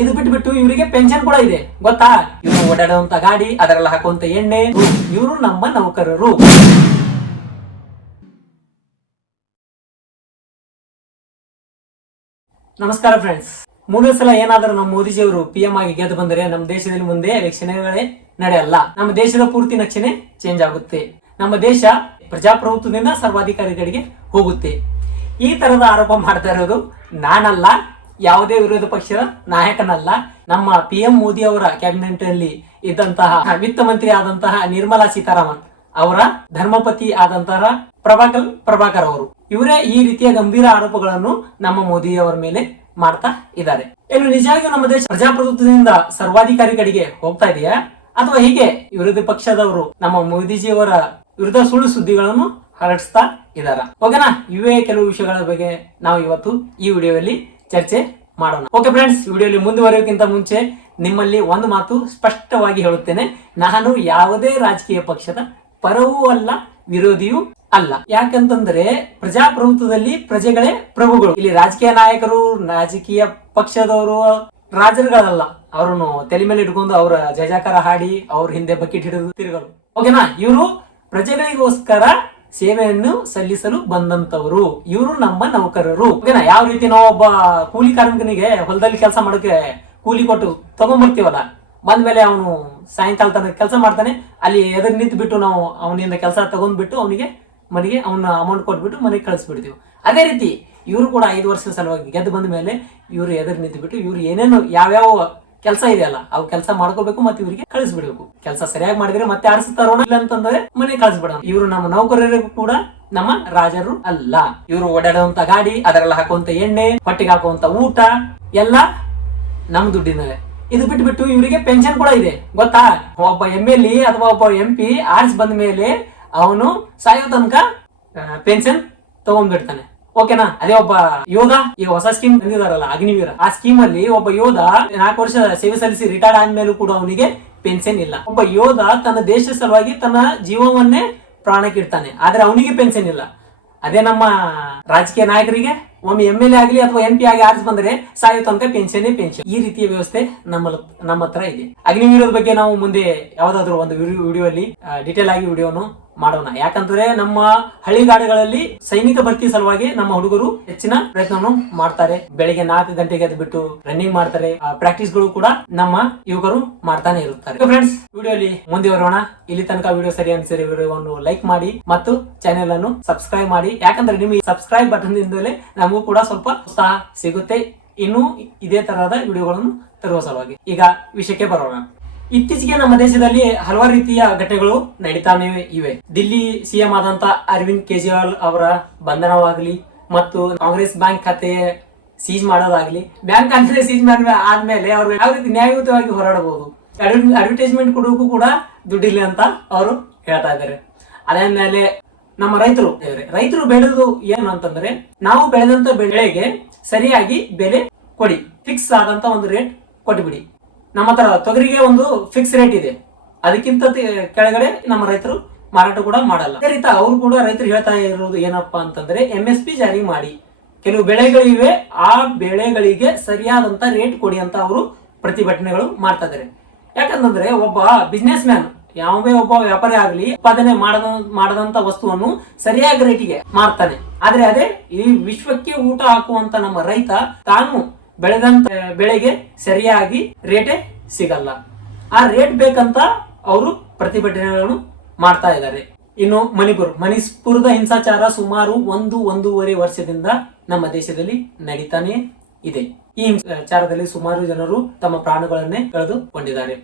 ಇದು ಬಿಟ್ಟು ಇವರಿಗೆ ಪೆನ್ಷನ್ ಕೂಡ ಇದೆ ಗೊತ್ತಾ. ಇವರು ಓಡಾಡುವಂತ ಗಾಡಿ, ಅದರಲ್ಲಿ ಹಾಕುವಂತ ಎಣ್ಣೆ, ಇವರು ನಮ್ಮ ನೌಕರರು. ನಮಸ್ಕಾರ ಫ್ರೆಂಡ್ಸ್. 3 ಸಲ ಏನಾದರೂ ನಮ್ಮ ಮೋದಿಜಿಯವರು PM ಆಗಿ ಗೆದ್ದು ಬಂದರೆ ನಮ್ಮ ದೇಶದಲ್ಲಿ ಮುಂದೆ ಎಲೆಕ್ಷನ್ಗಳೇ ನಡೆಯಲ್ಲ. ನಮ್ಮ ದೇಶದ ಪೂರ್ತಿ ನಕ್ಷೆನೆ ಚೇಂಜ್ ಆಗುತ್ತೆ. ನಮ್ಮ ದೇಶ ಪ್ರಜಾಪ್ರಭುತ್ವದಿಂದ ಸರ್ವಾಧಿಕಾರಿಗಳಿಗೆ ಹೋಗುತ್ತೆ. ಈ ತರದ ಆರೋಪ ಮಾಡ್ತಾ ಇರೋದು ನಾನಲ್ಲ, ಯಾವುದೇ ವಿರೋಧ ಪಕ್ಷದ ನಾಯಕನಲ್ಲ. ನಮ್ಮ PM ಮೋದಿ ಅವರ ಕ್ಯಾಬಿನೆಟ್ ಅಲ್ಲಿ ಇದ್ದಂತಹ ವಿತ್ತ ಮಂತ್ರಿ ಆದಂತಹ ನಿರ್ಮಲಾ ಸೀತಾರಾಮನ್ ಅವರ ಧರ್ಮಪತಿ ಆದಂತಹ ಪ್ರಭಾಕರ್ ಅವರು, ಇವರೇ ಈ ರೀತಿಯ ಗಂಭೀರ ಆರೋಪಗಳನ್ನು ನಮ್ಮ ಮೋದಿ ಅವರ ಮೇಲೆ ಮಾಡ್ತಾ ಇದ್ದಾರೆ. ಏನು ನಿಜವಾಗಿಯೂ ನಮ್ಮ ದೇಶ ಪ್ರಜಾಪ್ರಭುತ್ವದಿಂದ ಸರ್ವಾಧಿಕಾರಿ ಕಡೆಗೆ ಹೋಗ್ತಾ ಇದೆಯಾ, ಅಥವಾ ಹೀಗೆ ವಿರೋಧಿ ಪಕ್ಷದವರು ನಮ್ಮ ಮೋದಿಜಿಯವರ ವಿರುದ್ಧ ಸುಳ್ಳು ಸುದ್ದಿಗಳನ್ನು ಹರಡಿಸ್ತಾ ಇದ್ದಾರಾ? ಓಕೆನಾ? ಇವೇ ಕೆಲವು ವಿಷಯಗಳ ಬಗ್ಗೆ ನಾವು ಇವತ್ತು ಈ ವಿಡಿಯೋದಲ್ಲಿ ಚರ್ಚೆ ಮಾಡೋಣ. ಓಕೆ ಫ್ರೆಂಡ್ಸ್, ವಿಡಿಯೋಲಿ ಮುಂದುವರಿಯೋಕ್ಕಿಂತ ಮುಂಚೆ ನಿಮ್ಮಲ್ಲಿ ಒಂದು ಮಾತು ಸ್ಪಷ್ಟವಾಗಿ ಹೇಳುತ್ತೇನೆ. ನಾನು ಯಾವುದೇ ರಾಜಕೀಯ ಪಕ್ಷದ ಪರವೂ ಅಲ್ಲ, ವಿರೋಧಿಯೂ ಅಲ್ಲ. ಯಾಕಂತಂದ್ರೆ ಪ್ರಜಾಪ್ರಭುತ್ವದಲ್ಲಿ ಪ್ರಜೆಗಳೇ ಪ್ರಭುಗಳು. ಇಲ್ಲಿ ರಾಜಕೀಯ ನಾಯಕರು, ರಾಜಕೀಯ ಪಕ್ಷದವರು ರಾಜರುಗಳಲ್ಲ. ಅವರನ್ನು ತಲೆ ಮೇಲೆ ಇಟ್ಕೊಂಡು ಅವರ ಜಯಜಾಕಾರ ಹಾಡಿ ಅವ್ರ ಹಿಂದೆ ಬಕೆಟ್ ಹಿಡಿದು ತಿರುಗಲು. ಓಕೆನಾ? ಇವರು ಪ್ರಜೆಗಳಿಗೋಸ್ಕರ ಸೇವೆಯನ್ನು ಸಲ್ಲಿಸಲು ಬಂದಂತವರು. ಇವರು ನಮ್ಮ ನೌಕರರು. ಓಕೆನಾ? ಯಾವ ರೀತಿ ನಾವು ಒಬ್ಬ ಕೂಲಿ ಕಾರ್ಮಿಕನಿಗೆ ಹೊಲದಲ್ಲಿ ಕೆಲಸ ಮಾಡೋಕೆ ಕೂಲಿ ಕೊಟ್ಟು ತಗೊಂಡ್ಬರ್ತೀವಲ್ಲ, ಬಂದ್ಮೇಲೆ ಅವನು ಸಾಯಂಕಾಲ ತನಕ ಕೆಲಸ ಮಾಡ್ತಾನೆ, ಅಲ್ಲಿ ಎದುರು ನಿಂತು ಬಿಟ್ಟು ನಾವು ಅವನಿಂದ ಕೆಲಸ ತಗೊಂಡ್ಬಿಟ್ಟು ಅವನಿಗೆ ಮನೆಗೆ ಅವನ ಅಮೌಂಟ್ ಕೊಟ್ಬಿಟ್ಟು ಮನೆಗೆ ಕಳಿಸ್ಬಿಡ್ತೀವಿ. ಅದೇ ರೀತಿ ಇವರು ಕೂಡ 5 ವರ್ಷದ ಸಲುವಾಗಿ ಗೆದ್ದು ಬಂದ ಮೇಲೆ ಇವರು ಎದುರು ನಿಂತು ಬಿಟ್ಟು ಇವ್ರು ಏನೇನು ಯಾವ್ಯಾವ ಕೆಲಸ ಇದೆಯಲ್ಲ ಅವು ಕೆಲಸ ಮಾಡ್ಕೋಬೇಕು, ಮತ್ತೆ ಇವರಿಗೆ ಕಳಿಸ್ಬಿಡ್ಬೇಕು. ಕೆಲಸ ಸರಿಯಾಗಿ ಮಾಡಿದ್ರೆ ಮತ್ತೆ ಆರಿಸ್ತಾರೋ ಇಲ್ಲ ಅಂತಂದ್ರೆ ಮನೆ ಕಳಿಸ್ಬಿಡೋಣ. ಇವರು ನಮ್ಮ ನೌಕರರಿಗೂ ಕೂಡ ನಮ್ಮ ರಾಜರು ಅಲ್ಲ. ಇವರು ಓಡಾಡುವಂತ ಗಾಡಿ, ಅದರಲ್ಲಿ ಹಾಕುವಂತ ಎಣ್ಣೆ, ಹೊಟ್ಟಿಗೆ ಹಾಕುವಂತ ಊಟ ಎಲ್ಲ ನಮ್ ದುಡ್ಡಿನಲ್ಲೇ. ಇದು ಬಿಟ್ಟು ಇವರಿಗೆ ಪೆನ್ಷನ್ ಕೂಡ ಇದೆ ಗೊತ್ತಾ. ಒಬ್ಬ MLA ಅಥವಾ ಒಬ್ಬ MP ಆರಿಸಿ ಬಂದ ಮೇಲೆ ಅವನು ಸಾಯೋ ತನಕ ಪೆನ್ಷನ್ ತಗೊಂಡ್ಬಿಡ್ತಾನೆ. ಓಕೆನಾ? ಅದೇ ಒಬ್ಬ ಯೋಧ, ಈ ಹೊಸ ಸ್ಕೀಮ್ ತಂದಿದಾರಲ್ಲ ಅಗ್ನಿವೀರ, ಆ ಸ್ಕೀಮ್ ಅಲ್ಲಿ ಒಬ್ಬ ಯೋಧ 4 ವರ್ಷ ಸೇವೆ ಸಲ್ಲಿಸಿ ರಿಟೈರ್ಡ್ ಆದ್ಮೇಲೂ ಕೂಡ ಅವನಿಗೆ ಪೆನ್ಷನ್ ಇಲ್ಲ. ಒಬ್ಬ ಯೋಧ ತನ್ನ ದೇಶ ಸಲುವಾಗಿ ತನ್ನ ಜೀವವನ್ನೇ ಪ್ರಾಣಕ್ಕಿಡ್ತಾನೆ, ಆದ್ರೆ ಅವನಿಗೆ ಪೆನ್ಷನ್ ಇಲ್ಲ. ಅದೇ ನಮ್ಮ ರಾಜಕೀಯ ನಾಯಕರಿಗೆ ಒಮ್ಮೆ MLA ಆಗಲಿ ಅಥವಾ MP ಆಗಿ ಆರಿಸಿ ಬಂದ್ರೆ ಸಾಯೋ ತನಕ ಪೆನ್ಷನ್. ಈ ರೀತಿಯ ವ್ಯವಸ್ಥೆ ನಮ್ಮ ಹತ್ರ ಇದೆ. ಅಗ್ನಿವೀರದ ಬಗ್ಗೆ ನಾವು ಮುಂದೆ ಯಾವ್ದಾದ್ರು ಒಂದು ವಿಡಿಯೋ ಅಲ್ಲಿ ಡಿಟೇಲ್ ಆಗಿ ವಿಡಿಯೋನು ಮಾಡೋಣ. ಯಾಕಂದ್ರೆ ನಮ್ಮ ಹಳ್ಳಿಗಾಡುಗಳಲ್ಲಿ ಸೈನಿಕ ಭರ್ತಿ ಸಲುವಾಗಿ ನಮ್ಮ ಹುಡುಗರು ಹೆಚ್ಚಿನ ಪ್ರಯತ್ನವನ್ನು ಮಾಡ್ತಾರೆ. ಬೆಳಿಗ್ಗೆ 4 ಗಂಟೆಗೆ ಎದ್ದು ಬಿಟ್ಟು ರನ್ನಿಂಗ್ ಮಾಡ್ತಾರೆ. ಪ್ರಾಕ್ಟೀಸ್ ಗಳು ಕೂಡ ನಮ್ಮ ಯುವಕರು ಮಾಡ್ತಾನೆ ಇರುತ್ತಾರೆ. ಫ್ರೆಂಡ್ಸ್, ವಿಡಿಯೋಲಿ ಮುಂದೆ ಬರೋಣ. ಇಲ್ಲಿ ತನಕ ವಿಡಿಯೋ ಸರಿ ಅನ್ಸರಿ ವಿಡಿಯೋವನ್ನು ಲೈಕ್ ಮಾಡಿ ಮತ್ತು ಚಾನೆಲ್ ಅನ್ನು ಸಬ್ಸ್ಕ್ರೈಬ್ ಮಾಡಿ. ಯಾಕಂದ್ರೆ ನಿಮಗೆ ಸಬ್ಸ್ಕ್ರೈಬ್ ಬಟನ್ ಇಂದಲೇ ನಮಗೂ ಕೂಡ ಸ್ವಲ್ಪ ಉತ್ಸಾಹ ಸಿಗುತ್ತೆ ಇನ್ನು ಇದೇ ತರಹದ ವಿಡಿಯೋಗಳನ್ನು ತರುವ ಸಲುವಾಗಿ. ಈಗ ವಿಷಯಕ್ಕೆ ಬರೋಣ. ಇತ್ತೀಚೆಗೆ ನಮ್ಮ ದೇಶದಲ್ಲಿ ಹಲವಾರು ರೀತಿಯ ಘಟನೆಗಳು ನಡೀತಾನೆ ಇವೆ. ದಿಲ್ಲಿ CM ಆದಂತ ಅರವಿಂದ್ ಕೇಜ್ರಿವಾಲ್ ಅವರ ಬಂಧನವಾಗಲಿ, ಮತ್ತು ಕಾಂಗ್ರೆಸ್ ಬ್ಯಾಂಕ್ ಖಾತೆ ಸೀಜ್ ಮಾಡೋದಾಗ್ಲಿ. ಬ್ಯಾಂಕ್ ಖಾತೆ ಸೀಜ್ ಆದ್ಮೇಲೆ ಅವರು ಯಾವ ರೀತಿ ನ್ಯಾಯಯುತವಾಗಿ ಹೋರಾಡಬಹುದು, ಅಡ್ವರ್ಟೈಸ್ಮೆಂಟ್ ಕೊಡೋಕು ಕೂಡ ದುಡ್ಡಿಲ್ಲ ಅಂತ ಅವರು ಹೇಳ್ತಾ ಇದ್ದಾರೆ. ಅದಾದ್ಮೇಲೆ ನಮ್ಮ ರೈತರು ಬೆಳೆದು ಏನು ಅಂತಂದ್ರೆ, ನಾವು ಬೆಳೆದಂತ ಬೆಳೆಗೆ ಸರಿಯಾಗಿ ಬೆಲೆ ಕೊಡಿ, ಫಿಕ್ಸ್ ಆದಂತ ಒಂದು ರೇಟ್ ಕೊಟ್ಬಿಡಿ. ನಮ್ಮ ಹತ್ರ ತೊಗರಿಗೆ ಒಂದು ಫಿಕ್ಸ್ ರೇಟ್ ಇದೆ, ಅದಕ್ಕಿಂತ ಕೆಳಗಡೆ ನಮ್ಮ ರೈತರು ಮಾರಾಟ ಕೂಡ ಮಾಡಲ್ಲ. ಅದೇ ರೀತಿ ಅವರು ಕೂಡ ರೈತರು ಹೇಳ್ತಾ ಇರೋದು ಏನಪ್ಪಾ ಅಂತಂದ್ರೆ, MSP ಜಾರಿ ಮಾಡಿ. ಕೆಲವು ಬೆಳೆಗಳಿವೆ, ಆ ಬೆಳೆಗಳಿಗೆ ಸರಿಯಾದಂತ ರೇಟ್ ಕೊಡಿ ಅಂತ ಅವರು ಪ್ರತಿಭಟನೆಗಳು ಮಾಡ್ತಾ ಇದ್ದಾರೆ. ಯಾಕಂತಂದ್ರೆ ಒಬ್ಬ ಬಿಸ್ನೆಸ್ ಮ್ಯಾನ್, ಯಾವುದೇ ಒಬ್ಬ ವ್ಯಾಪಾರಿ ಆಗ್ಲಿ, ಉತ್ಪಾದನೆ ಮಾಡದಂತ ವಸ್ತುವನ್ನು ಸರಿಯಾಗಿ ರೇಟಿಗೆ ಮಾರ್ತಾನೆ. ಆದ್ರೆ ಅದೇ ಈ ವಿಶ್ವಕ್ಕೆ ಊಟ ಹಾಕುವಂತ ನಮ್ಮ ರೈತ ತಾನು ಬೆಳೆದಂತ ಬೆಳೆಗೆ ಸರಿಯಾಗಿ ರೇಟೇ ಸಿಗಲ್ಲ. ಆ ರೇಟ್ ಬೇಕಂತ ಅವರು ಪ್ರತಿಭಟನೆಗಳನ್ನು ಮಾಡ್ತಾ ಇದ್ದಾರೆ. ಇನ್ನು ಮಣಿಪುರದ ಹಿಂಸಾಚಾರ ಸುಮಾರು 1.5 ವರ್ಷದಿಂದ ನಮ್ಮ ದೇಶದಲ್ಲಿ ನಡೀತಾನೆ ಇದೆ. ಈ ಹಿಂಸಾಚಾರದಲ್ಲಿ ಸುಮಾರು ಜನರು ತಮ್ಮ ಪ್ರಾಣಗಳನ್ನೇ ಕಳೆದುಕೊಂಡಿದ್ದಾರೆ.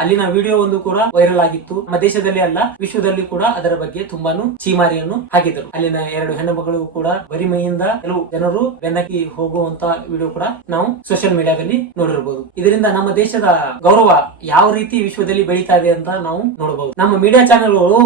ಅಲ್ಲಿನ ವಿಡಿಯೋ ಒಂದು ಕೂಡ ವೈರಲ್ ಆಗಿತ್ತು. ನಮ್ಮ ದೇಶದಲ್ಲಿ ಅಲ್ಲ, ವಿಶ್ವದಲ್ಲಿ ಕೂಡ ಅದರ ಬಗ್ಗೆ ತುಂಬಾನು ಚೀಮಾರಿಯನ್ನು ಹಾಕಿದರು. ಅಲ್ಲಿನ 2 ಹೆಣ್ಣು ಮಕ್ಕಳು ಕೂಡ ಬರಿ ಮೈಯಿಂದ ಕೆಲವು ಜನರು ಬೆನ್ನಕ್ಕಿ ಹೋಗುವಂತ ವಿಡಿಯೋ ಕೂಡ ನಾವು ಸೋಷಿಯಲ್ ಮೀಡಿಯಾದಲ್ಲಿ ನೋಡಿರಬಹುದು. ಇದರಿಂದ ನಮ್ಮ ದೇಶದ ಗೌರವ ಯಾವ ರೀತಿ ವಿಶ್ವದಲ್ಲಿ ಬೆಳೀತಾ ಇದೆ ಅಂತ ನಾವು ನೋಡಬಹುದು. ನಮ್ಮ ಮೀಡಿಯಾ ಚಾನೆಲ್ಗಳು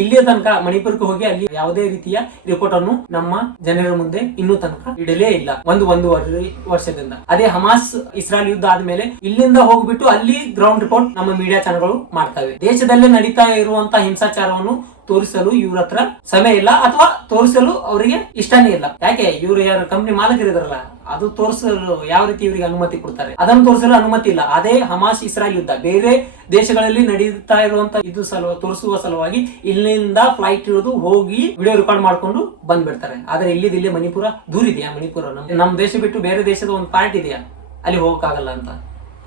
ಇಲ್ಲಿಯ ತನಕ ಮಣಿಪುರಕ್ಕೆ ಹೋಗಿ ಅಲ್ಲಿ ಯಾವುದೇ ರೀತಿಯ ರಿಪೋರ್ಟ್ ಅನ್ನು ನಮ್ಮ ಜನರ ಮುಂದೆ ಇನ್ನೂ ತನಕ ಇಡಲೇ ಇಲ್ಲ. 1.5 ವರ್ಷದಿಂದ. ಅದೇ ಹಮಾಸ್ ಇಸ್ರಾಯಲ್ ಯುದ್ಧ ಆದ್ಮೇಲೆ ಇಲ್ಲಿಂದ ಹೋಗ್ಬಿಟ್ಟು ಅಲ್ಲಿ ಗ್ರೌಂಡ್ ರಿಪೋರ್ಟ್ ನಮ್ಮ ಮೀಡಿಯಾ ಚಾನೆಲ್ಗಳು ಮಾಡ್ತವೆ. ದೇಶದಲ್ಲೇ ನಡೀತಾ ಇರುವಂತಹ ಹಿಂಸಾಚಾರವನ್ನು ತೋರಿಸಲು ಇವ್ರ ಹತ್ರ ಸಮಯ ಇಲ್ಲ ಅಥವಾ ತೋರಿಸಲು ಅವರಿಗೆ ಇಷ್ಟನೇ ಇಲ್ಲ. ಯಾಕೆ ಇವ್ರು ಯಾರು ಕಂಪ್ನಿ ಮಾಲಕರಿದಾರಲ್ಲ, ಅದು ತೋರಿಸಲು ಯಾವ ರೀತಿ ಇವರಿಗೆ ಅನುಮತಿ ಕೊಡ್ತಾರೆ? ಅದನ್ನು ತೋರಿಸಲು ಅನುಮತಿ ಇಲ್ಲ. ಅದೇ ಹಮಾಸ್ ಇಸ್ರಾಯೇಲ್ ಯುದ್ಧ ಬೇರೆ ದೇಶಗಳಲ್ಲಿ ನಡೀತಾ ಇರುವಂತ ಇದು ತೋರಿಸುವ ಸಲುವಾಗಿ ಇಲ್ಲಿಂದ ಫ್ಲೈಟ್ ಇರೋದು ಹೋಗಿ ವಿಡಿಯೋ ರೆಕಾರ್ಡ್ ಮಾಡ್ಕೊಂಡು ಬಂದ್ಬಿಡ್ತಾರೆ. ಆದ್ರೆ ಇಲ್ಲಿದೆ ಮಣಿಪುರ ದೂರ ಇದೆಯಾ? ಮಣಿಪುರ ನಮ್ಮ ದೇಶ ಬಿಟ್ಟು ಬೇರೆ ದೇಶದ ಒಂದು ಪಾರ್ಟ್ ಇದೆಯಾ? ಅಲ್ಲಿ ಹೋಗಕ್ಕಾಗಲ್ಲ ಅಂತ.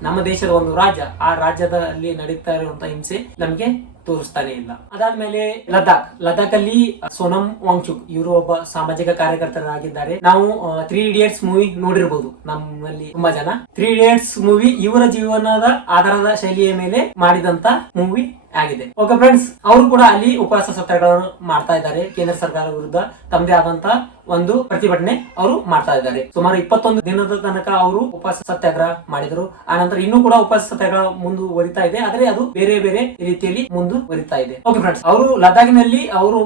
ನಮ್ಮ ದೇಶದ ಒಂದು ರಾಜ್ಯ, ಆ ರಾಜ್ಯದಲ್ಲಿ ನಡೀತಾ ಇರುವಂತ ಹಿಂಸೆ ನಮ್ಗೆ ತೋರಿಸ್ತಾನೆ ಇಲ್ಲ. ಅದಾದ್ಮೇಲೆ ಲದಾಖ್ ಅಲ್ಲಿ ಸೋನಂ ವಾಂಗ್ಚುಕ್ ಇವರು ಒಬ್ಬ ಸಾಮಾಜಿಕ ಕಾರ್ಯಕರ್ತರಾಗಿದ್ದಾರೆ. ನಾವು 3 ಇಡಿಯಟ್ಸ್ ಮೂವಿ ನೋಡಿರ್ಬೋದು ನಮ್ಮಲ್ಲಿ ತುಂಬಾ ಜನ. 3 ಇಡಿಯಟ್ಸ್ ಮೂವಿ ಇವರ ಜೀವನದ ಆಧಾರದ ಶೈಲಿಯ ಮೇಲೆ ಮಾಡಿದಂತ ಮೂವಿ ಆಗಿದೆ. ಓಕೆ ಫ್ರೆಂಡ್ಸ್, ಅವರು ಕೂಡ ಅಲ್ಲಿ ಉಪವಾಸ ಸತ್ಯಾಗ್ರಹಗಳನ್ನು ಮಾಡ್ತಾ ಇದ್ದಾರೆ. ಕೇಂದ್ರ ಸರ್ಕಾರದ ವಿರುದ್ಧ ತಮ್ಮದೇ ಆದಂತ ಒಂದು ಪ್ರತಿಭಟನೆ ಅವರು ಮಾಡ್ತಾ ಇದ್ದಾರೆ. ಸುಮಾರು 21 ದಿನದ ತನಕ ಅವರು ಉಪವಾಸ ಸತ್ಯಾಗ್ರಹ ಮಾಡಿದರು. ಆನಂತರ ಇನ್ನೂ ಕೂಡ ಉಪವಾಸ ಸತ್ಯಾಗ್ರಹ ಮುಂದುವರಿತಾ ಇದೆ. ಆದ್ರೆ ಅದು ಬೇರೆ ಬೇರೆ ರೀತಿಯಲ್ಲಿ ಮುಂದುವರಿತಾ ಇದೆ. ಓಕೆ ಫ್ರೆಂಡ್ಸ್, ಅವರು ಲದಾಖಿನಲ್ಲಿ ಅವರು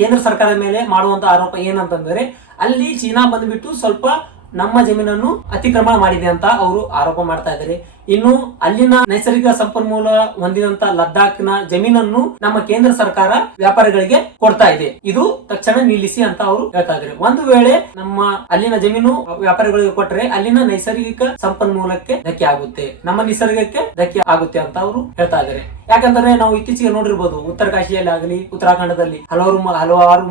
ಕೇಂದ್ರ ಸರ್ಕಾರದ ಮೇಲೆ ಮಾಡುವಂತ ಆರೋಪ ಏನಂತಂದ್ರೆ ಅಲ್ಲಿ ಚೀನಾ ಬಂದ್ಬಿಟ್ಟು ಸ್ವಲ್ಪ ನಮ್ಮ ಜಮೀನನ್ನು ಅತಿಕ್ರಮಣ ಮಾಡಿದೆ ಅಂತ ಅವರು ಆರೋಪ ಮಾಡ್ತಾ ಇದ್ದಾರೆ. ಇನ್ನು ಅಲ್ಲಿನ ನೈಸರ್ಗಿಕ ಸಂಪನ್ಮೂಲ ಹೊಂದಿದಂತ ಲದ್ದಾಖ್ನ ಜಮೀನನ್ನು ನಮ್ಮ ಕೇಂದ್ರ ಸರ್ಕಾರ ವ್ಯಾಪಾರಿಗಳಿಗೆ ಕೊಡ್ತಾ ಇದೆ. ಇದು ತಕ್ಷಣ ನಿಲ್ಲಿಸಿ ಅಂತ ಅವರು ಹೇಳ್ತಾ ಇದ್ದಾರೆ. ಒಂದು ವೇಳೆ ನಮ್ಮ ಅಲ್ಲಿನ ಜಮೀನು ವ್ಯಾಪಾರಿಗಳಿಗೆ ಕೊಟ್ಟರೆ ಅಲ್ಲಿನ ನೈಸರ್ಗಿಕ ಸಂಪನ್ಮೂಲಕ್ಕೆ ಧಕ್ಕೆ ಆಗುತ್ತೆ, ನಮ್ಮ ನಿಸರ್ಗಕ್ಕೆ ಧಕ್ಕೆ ಆಗುತ್ತೆ ಅಂತ ಅವರು ಹೇಳ್ತಾ ಇದ್ದಾರೆ. ಯಾಕಂದ್ರೆ ನಾವು ಇತ್ತೀಚೆಗೆ ನೋಡಿರ್ಬೋದು, ಉತ್ತರ ಕಾಶಿಯಲ್ಲಿ ಆಗಲಿ ಉತ್ತರಾಖಂಡದಲ್ಲಿ ಹಲವಾರು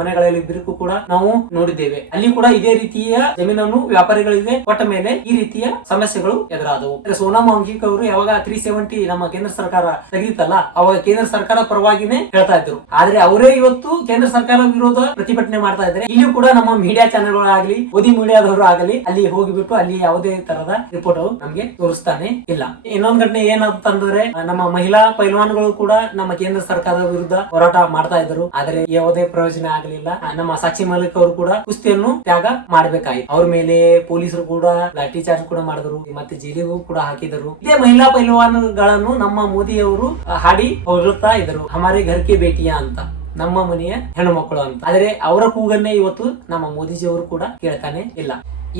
ಮನೆಗಳಲ್ಲಿ ಬಿರುಕು ಕೂಡ ನಾವು ನೋಡಿದ್ದೇವೆ. ಅಲ್ಲಿ ಕೂಡ ಇದೇ ರೀತಿಯ ಜಮೀನನ್ನು ವ್ಯಾಪಾರಿಗಳಿಗೆ ಕೊಟ್ಟ ಮೇಲೆ ಈ ರೀತಿಯ ಸಮಸ್ಯೆಗಳು ಎದುರಾದವು. ಸೋನಂ ವಾಂಗ್ಚುಕ್ ಅವರು ಯಾವಾಗ 370 ನಮ್ಮ ಕೇಂದ್ರ ಸರ್ಕಾರ ತೆಗೆದಿತ್ತಲ್ಲ, ಅವಾಗ ಕೇಂದ್ರ ಸರ್ಕಾರ ಪರವಾಗಿನೇ ಹೇಳ್ತಾ ಇದ್ರು. ಆದ್ರೆ ಅವರೇ ಇವತ್ತು ಕೇಂದ್ರ ಸರ್ಕಾರ ವಿರೋಧ ಪ್ರತಿಭಟನೆ ಮಾಡ್ತಾ ಇದ್ದಾರೆ. ಇಲ್ಲಿಯೂ ಕೂಡ ನಮ್ಮ ಮೀಡಿಯಾ ಚಾನೆಲ್ಗಳಾಗಲಿ ಓದಿ ಮೀಡಿಯಾದವರು ಆಗಲಿ ಅಲ್ಲಿ ಹೋಗಿಬಿಟ್ಟು ಅಲ್ಲಿ ಯಾವುದೇ ತರದ ರಿಪೋರ್ಟ್ ನಮ್ಗೆ ತೋರಿಸ್ತಾನೆ ಇಲ್ಲ. ಇನ್ನೊಂದು ಘಟನೆ ಏನಂತಂದ್ರೆ, ನಮ್ಮ ಮಹಿಳಾ ಪೈಲ್ವಾನ್ಗಳು ಕೂಡ ನಮ್ಮ ಕೇಂದ್ರ ಸರ್ಕಾರದ ವಿರುದ್ಧ ಹೋರಾಟ ಮಾಡ್ತಾ ಇದ್ರು. ಆದ್ರೆ ಯಾವುದೇ ಪ್ರಯೋಜನ ಆಗಲಿಲ್ಲ. ನಮ್ಮ ಸಾಕ್ಷಿ ಮಲಿಕ್ ಅವರು ಕೂಡ ಕುಸ್ತಿಯನ್ನು ತ್ಯಾಗ ಮಾಡಬೇಕಾಯಿತು. ಅವ್ರ ಮೇಲೆ ಪೊಲೀಸರು ಕೂಡ ಲಾಠಿ ಚಾರ್ಜ್ ಕೂಡ ಮಾಡಿದ್ರು, ಮತ್ತೆ ಜೈಲಿಗೂ ಕೂಡ ಹಾಕಿದರು. ಇದೇ ಮಹಿಳಾ ಪೈಲ್ವಾನ್ಗಳನ್ನು ನಮ್ಮ ಮೋದಿ ಅವರು ಹಾಡಿ ಹೊಗಳ್ತಾ ಇದ್ರು, ಹಮಾರೆ ಘರ್ಗೆ ಬೇಟಿಯಾ ಅಂತ, ನಮ್ಮ ಮನೆಯ ಹೆಣ್ಣು ಮಕ್ಕಳು ಅಂತ. ಆದ್ರೆ ಅವರ ಕೂಗನ್ನೇ ಇವತ್ತು ನಮ್ಮ ಮೋದಿಜಿ ಅವರು ಕೂಡ ಕೇಳ್ತಾನೆ ಇಲ್ಲ.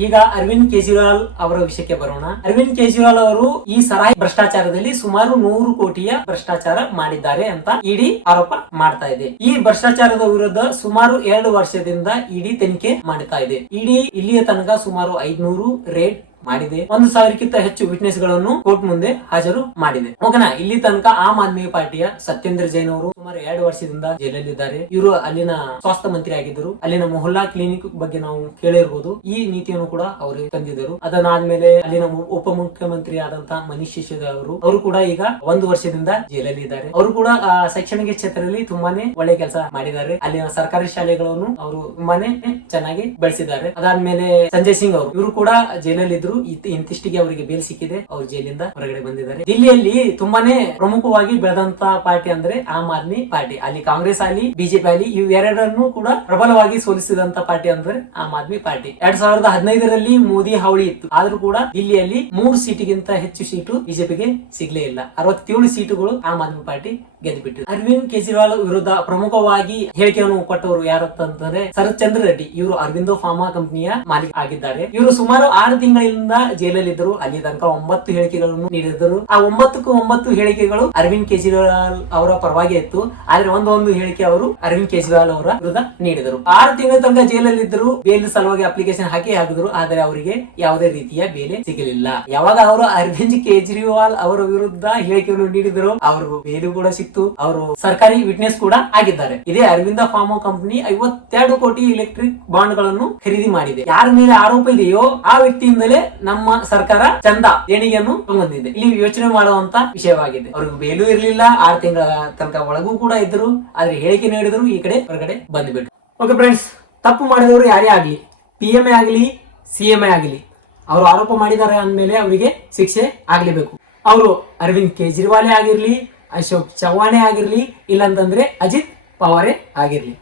ಈಗ ಅರವಿಂದ್ ಕೇಜ್ರಿವಾಲ್ ಅವರ ವಿಷಯಕ್ಕೆ ಬರೋಣ. ಅರವಿಂದ್ ಕೇಜ್ರಿವಾಲ್ ಅವರು ಈ ಸರಾಯಿ ಭ್ರಷ್ಟಾಚಾರದಲ್ಲಿ ಸುಮಾರು 100 ಕೋಟಿಯ ಭ್ರಷ್ಟಾಚಾರ ಮಾಡಿದ್ದಾರೆ ಅಂತ ಇಡಿ ಆರೋಪ ಮಾಡ್ತಾ ಇದೆ. ಈ ಭ್ರಷ್ಟಾಚಾರದ ವಿರುದ್ಧ ಸುಮಾರು 2 ವರ್ಷದಿಂದ ಇಡಿ ತನಿಖೆ ಮಾಡ್ತಾ ಇದೆ. ಇಡಿ ಇಲ್ಲಿಯ ತನಕ ಸುಮಾರು 500 ರೇಡ್ ಮಾಡಿದೆ. 1000ಕ್ಕಿಂತ ಹೆಚ್ಚು ವಿಟ್ನೆಸ್ ಗಳನ್ನು ಕೋರ್ಟ್ ಮುಂದೆ ಹಾಜರು ಮಾಡಿದೆ. ಓಕೆನಾ? ಇಲ್ಲಿ ತನಕ ಆಮ್ ಆದ್ಮಿ ಪಾರ್ಟಿಯ ಸತ್ಯೇಂದ್ರ ಜೈನ್ ಅವರು ಸುಮಾರು 2 ವರ್ಷದಿಂದ ಜೈಲಲ್ಲಿದ್ದಾರೆ. ಇವರು ಅಲ್ಲಿನ ಸ್ವಾಸ್ಥ್ಯ ಮಂತ್ರಿ ಆಗಿದ್ದರು. ಅಲ್ಲಿನ ಮೊಹಲ್ಲಾ ಕ್ಲಿನಿಕ್ ಬಗ್ಗೆ ನಾವು ಕೇಳಿರ್ಬೋದು. ಈ ನೀತಿಯನ್ನು ಕೂಡ ಅವರು ತಂದಿದ್ದರು. ಅದನ್ನಾದ್ಮೇಲೆ ಅಲ್ಲಿನ ಉಪಮುಖ್ಯಮಂತ್ರಿ ಆದಂತಹ ಮನೀಶ್ ಸಿಸೋದಿಯಾ ಅವರು ಕೂಡ ಈಗ 1 ವರ್ಷದಿಂದ ಜೈಲಲ್ಲಿ ಇದ್ದಾರೆ. ಅವರು ಕೂಡ ಶೈಕ್ಷಣಿಕ ಕ್ಷೇತ್ರದಲ್ಲಿ ತುಂಬಾನೇ ಒಳ್ಳೆ ಕೆಲಸ ಮಾಡಿದ್ದಾರೆ. ಅಲ್ಲಿನ ಸರ್ಕಾರಿ ಶಾಲೆಗಳನ್ನು ಅವರು ತುಂಬಾನೇ ಚೆನ್ನಾಗಿ ಬೆಳೆಸಿದ್ದಾರೆ. ಅದಾದ್ಮೇಲೆ ಸಂಜಯ್ ಸಿಂಗ್ ಅವರು ಇವರು ಕೂಡ ಜೈಲಲ್ಲಿ ಇದ್ರು. ಇಂತಿಷ್ಟಿಗೆ ಅವರಿಗೆ ಬೇಲ್ ಸಿಕ್ಕಿದೆ, ಅವರು ಜೈಲಿಂದ ಹೊರಗಡೆ ಬಂದಿದ್ದಾರೆ. ದಿಲ್ಲಿಯಲ್ಲಿ ತುಂಬಾನೇ ಪ್ರಮುಖವಾಗಿ ಬೆಳೆದಂತ ಪಾರ್ಟಿ ಅಂದ್ರೆ ಆಮ್ ಆದ್ಮಿ ಪಾರ್ಟಿ. ಅಲ್ಲಿ ಕಾಂಗ್ರೆಸ್ ಅಲ್ಲಿ ಬಿಜೆಪಿ ಅಲ್ಲಿ ಇವೆರಡನ್ನು ಕೂಡ ಪ್ರಬಲವಾಗಿ ಸೋಲಿಸಿದಂತ ಪಾರ್ಟಿ ಅಂದ್ರೆ ಆಮ್ ಆದ್ಮಿ ಪಾರ್ಟಿ. 2015ರಲ್ಲಿ ಮೋದಿ ಹಾವಳಿ ಇತ್ತು. ಆದ್ರೂ ಕೂಡ ದಿಲ್ಲಿಯಲ್ಲಿ 3 ಸೀಟಿಗಿಂತ ಹೆಚ್ಚು ಸೀಟು ಬಿಜೆಪಿಗೆ ಸಿಗ್ಲೇ ಇಲ್ಲ. 67 ಸೀಟುಗಳು ಆಮ್ ಆದ್ಮಿ ಪಾರ್ಟಿ ಗೆದ್ದುಬಿಟ್ಟು. ಅರವಿಂದ್ ಕೇಜ್ರಿವಾಲ್ ವಿರುದ್ಧ ಪ್ರಮುಖವಾಗಿ ಹೇಳಿಕೆಯನ್ನು ಕೊಟ್ಟವರು ಯಾರಂತಂದ್ರೆ ಶರತ್ ಚಂದ್ರ ರೆಡ್ಡಿ. ಇವರು ಅರವಿಂದೋ ಫಾರ್ಮಾ ಕಂಪನಿಯ ಮಾಲೀಕ ಆಗಿದ್ದಾರೆ. ಇವರು ಸುಮಾರು 6 ತಿಂಗಳಿಂದ ಜೈಲಲ್ಲಿದ್ದರು. ಅಲ್ಲಿ ತನಕ 9 ಹೇಳಿಕೆಗಳನ್ನು ನೀಡಿದರು. ಆ 9 ಹೇಳಿಕೆಗಳು ಅರವಿಂದ್ ಕೇಜ್ರಿವಾಲ್ ಅವರ ಪರವಾಗಿ ಇತ್ತು. ಆದ್ರೆ ಒಂದು ಹೇಳಿಕೆ ಅವರು ಅರವಿಂದ್ ಕೇಜ್ರಿವಾಲ್ ಅವರ ವಿರುದ್ಧ ನೀಡಿದರು. 6 ತಿಂಗಳ ತನಕ ಜೈಲಲ್ಲಿದ್ದರು. ಬೇಲ್ ಸಲುವಾಗಿ ಅಪ್ಲಿಕೇಶನ್ ಹಾಕಿದ್ರು. ಆದ್ರೆ ಅವರಿಗೆ ಯಾವುದೇ ರೀತಿಯ ಬೇಲೆ ಸಿಗಲಿಲ್ಲ. ಯಾವಾಗ ಅವರು ಅರವಿಂದ್ ಕೇಜ್ರಿವಾಲ್ ಅವರ ವಿರುದ್ಧ ಹೇಳಿಕೆಯನ್ನು ನೀಡಿದರು, ಅವರು ಬೇಲು ಕೂಡ ಸಿಕ್ತು. ಅವರು ಸರ್ಕಾರಿ ವಿಟ್ನೆಸ್ ಕೂಡ ಆಗಿದ್ದಾರೆ. ಇದೇ ಅರವಿಂದ ಫಾರ್ಮಾ ಕಂಪನಿ 52 ಕೋಟಿ ಎಲೆಕ್ಟ್ರಿಕ್ ಬಾಂಡ್ ಗಳನ್ನು ಖರೀದಿ ಮಾಡಿದೆ. ಯಾರ ಮೇಲೆ ಆರೋಪ ಇದೆಯೋ ಆ ವ್ಯಕ್ತಿಯಿಂದಲೇ ನಮ್ಮ ಸರ್ಕಾರ ಚಂದ ದೇಣಿಗೆಯನ್ನು ತಗೊಂಡಿದೆ. ಇಲ್ಲಿ ಯೋಚನೆ ಮಾಡುವಂತ ವಿಷಯವಾಗಿದೆ. ಅವ್ರಿಗೆ ಬೇಲು ಇರಲಿಲ್ಲ. 6 ತಿಂಗಳ ತನಕ ಒಳಗೂ ಕೂಡ ಇದ್ರು. ಆದ್ರೆ ಹೇಳಿಕೆ ನೀಡಿದ್ರು, ಈ ಕಡೆ ಹೊರಗಡೆ ಬಂದ್ಬಿಟ್ಟು. ಓಕೆ ಫ್ರೆಂಡ್ಸ್, ತಪ್ಪು ಮಾಡಿದವರು ಯಾರೇ ಆಗ್ಲಿ, PMA ಆಗಲಿ CMA ಆಗಲಿ, ಅವರು ಆರೋಪ ಮಾಡಿದ್ದಾರೆ ಅಂದ್ಮೇಲೆ ಅವರಿಗೆ ಶಿಕ್ಷೆ ಆಗ್ಲೇಬೇಕು. ಅವರು ಅರವಿಂದ್ ಕೇಜ್ರಿವಾಲ್ ಆಗಿರ್ಲಿ, ಅಶೋಕ್ ಚವ್ಹಾಣೆ ಆಗಿರ್ಲಿ, ಇಲ್ಲಾಂತಂದ್ರೆ ಅಜಿತ್ ಪವಾರೇ ಆಗಿರ್ಲಿ.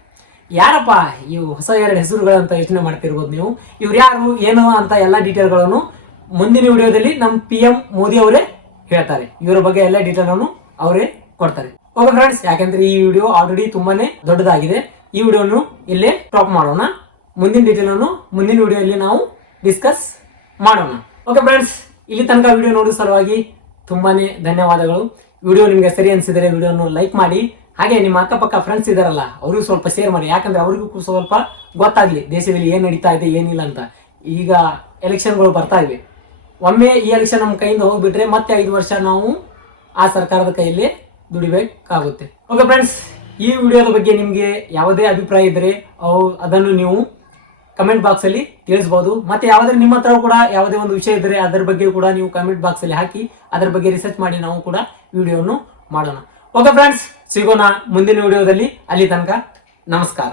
ಯಾರಪ್ಪ ಇವು ಹೊಸ 2 ಹೆಸರುಗಳಂತ ಯೋಚನೆ ಮಾಡ್ತಿರ್ಬೋದು ನೀವು. ಇವ್ರು ಯಾರು ಏನು ಅಂತ ಎಲ್ಲ ಡೀಟೇಲ್ಗಳನ್ನು ಮುಂದಿನ ವಿಡಿಯೋದಲ್ಲಿ ನಮ್ಮ PM ಮೋದಿ ಅವರೇ ಹೇಳ್ತಾರೆ. ಇವರ ಬಗ್ಗೆ ಎಲ್ಲ ಡೀಟೇಲ್ ಅನ್ನು ಅವರೇ ಕೊಡ್ತಾರೆ. ಓಕೆ ಫ್ರೆಂಡ್ಸ್, ಯಾಕಂದ್ರೆ ಈ ವಿಡಿಯೋ ಆಲ್ರೆಡಿ ತುಂಬಾನೇ ದೊಡ್ಡದಾಗಿದೆ. ಈ ವಿಡಿಯೋನು ಇಲ್ಲೇ ಸ್ಟಾಪ್ ಮಾಡೋಣ. ಮುಂದಿನ ಡೀಟೇಲ್ ಅನ್ನು ಮುಂದಿನ ವಿಡಿಯೋದಲ್ಲಿ ನಾವು ಡಿಸ್ಕಸ್ ಮಾಡೋಣ. ಓಕೆ ಫ್ರೆಂಡ್ಸ್, ಇಲ್ಲಿ ತನಕ ವಿಡಿಯೋ ನೋಡೋ ಸಲುವಾಗಿ ತುಂಬಾನೇ ಧನ್ಯವಾದಗಳು. ವಿಡಿಯೋ ನಿಮಗೆ ಸರಿ ಅನಿಸಿದರೆ ವಿಡಿಯೋನು ಲೈಕ್ ಮಾಡಿ, ಹಾಗೆ ನಿಮ್ಮ ಅಕ್ಕಪಕ್ಕ ಫ್ರೆಂಡ್ಸ್ ಇದಾರಲ್ಲ ಅವ್ರಿಗೂ ಸ್ವಲ್ಪ ಶೇರ್ ಮಾಡಿ, ಯಾಕಂದ್ರೆ ಅವ್ರಿಗೂ ಸ್ವಲ್ಪ ಗೊತ್ತಾಗ್ಲಿ ದೇಶದಲ್ಲಿ ಏನ್ ನಡೀತಾ ಇದೆ ಏನಿಲ್ಲ ಅಂತ. ಈಗ ಎಲೆಕ್ಷನ್ಗಳು ಬರ್ತಾ ಇವೆ, ಒಮ್ಮೆ ಈ ಎಲೆಕ್ಷನ್ ನಮ್ಮ ಕೈಯಿಂದ ಹೋಗ್ಬಿಟ್ರೆ ಮತ್ತೆ 5 ವರ್ಷ ನಾವು ಆ ಸರ್ಕಾರದ ಕೈಯಲ್ಲಿ ದುಡಿಬೇಕಾಗುತ್ತೆ. ಓಕೆ ಫ್ರೆಂಡ್ಸ್, ಈ ವಿಡಿಯೋದ ಬಗ್ಗೆ ನಿಮ್ಗೆ ಯಾವುದೇ ಅಭಿಪ್ರಾಯ ಇದ್ದರೆ ಅದನ್ನು ನೀವು ಕಮೆಂಟ್ ಬಾಕ್ಸ್ ಅಲ್ಲಿ ತಿಳಿಸಬಹುದು. ಮತ್ತೆ ಯಾವ್ದಾದ್ರು ನಿಮ್ಮ ಹತ್ರ ಕೂಡ ಯಾವುದೇ ಒಂದು ವಿಷಯ ಇದ್ದರೆ ಅದರ ಬಗ್ಗೆ ಕೂಡ ನೀವು ಕಮೆಂಟ್ ಬಾಕ್ಸ್ ಅಲ್ಲಿ ಹಾಕಿ ಅದರ ಬಗ್ಗೆ ರಿಸರ್ಚ್ ಮಾಡಿ ನಾವು ಕೂಡ ವಿಡಿಯೋವನ್ನು ಮಾಡೋಣ. ಓಕೆ ಫ್ರೆಂಡ್ಸ್, ಸಿಗೋಣ ಮುಂದಿನ ವಿಡಿಯೋದಲ್ಲಿ. ಅಲ್ಲಿ ತನಕ ನಮಸ್ಕಾರ.